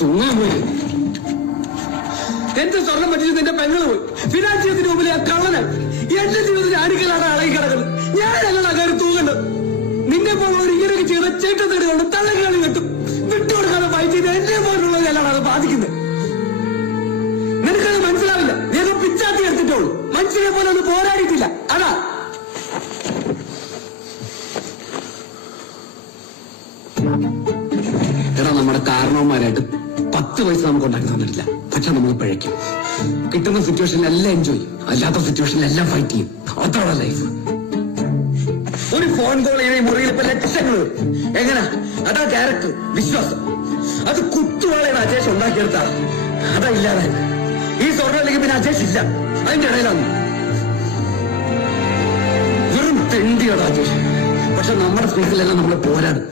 തൂങ്ങാൻ പോയി. എന്റെ സ്വർണം പറ്റിച്ച് നിന്റെ പെങ്ങള് പോയി. ഫിനാൻഷ്യത്തിന് മുമ്പിൽ ആ കള്ളന് എന്റെ ജീവിതത്തിൽ അടിക്കലാണ് അളകി കിടക്കുന്നത്. ഞാനല്ല കയറി തൂങ്ങേണ്ടത്. നിന്നെ പോലുള്ളവർ ഇങ്ങനെയൊക്കെ ചെയ്ത ചേട്ടത്തേട് കൊണ്ട് തലകളി കെട്ടും. വിട്ടുകൊടുക്കാതെ ഫൈറ്റ് ചെയ്ത് എന്നെ പോലുള്ളവരെല്ലാം അത് ബാധിക്കുന്നത്. നിനക്കത് മനസ്സിലാവില്ല. നീ അത് പിച്ചാത്തി എടുത്തിട്ടുള്ളൂ. മനുഷ്യനെ പോലെ ഒന്ന് പോരാടിയിട്ടില്ല. അതാ എടാ, നമ്മുടെ കാരണവന്മാരായിട്ട് 10 പൈസ നമുക്ക് ഉണ്ടാക്കി തന്നിട്ടില്ല. പക്ഷെ നമ്മൾ പിഴയ്ക്കും. കിട്ടുന്ന സിറ്റുവേഷനിലെല്ലാം എൻജോയ് ചെയ്യും, അല്ലാത്ത സിറ്റുവേഷനിലെല്ലാം ഫൈറ്റ് ചെയ്യും. അതാണ് ലൈഫ്. ഒരു ഫോൺ കോൾ ചെയ്ത മുറിയിൽ ഇപ്പൊ ലക്ഷങ്ങൾ. എങ്ങനെ? അതാ ക്യാരക്ടർ, വിശ്വാസം. അത് കുത്തുവാളയാണ് അജേഷ് ഉണ്ടാക്കിയെടുത്ത. അതാ ഇല്ലാതെ ഈ സ്വർണ്ണം അല്ലെങ്കിൽ പിന്നെ അജേഷ് ഇല്ല. അതിന്റെ ഇടയിലാണ് വെറും തെണ്ടിയാണ് അജേഷ്. പക്ഷെ നമ്മുടെ സ്പേസിലെല്ലാം നമ്മൾ പോരാടും.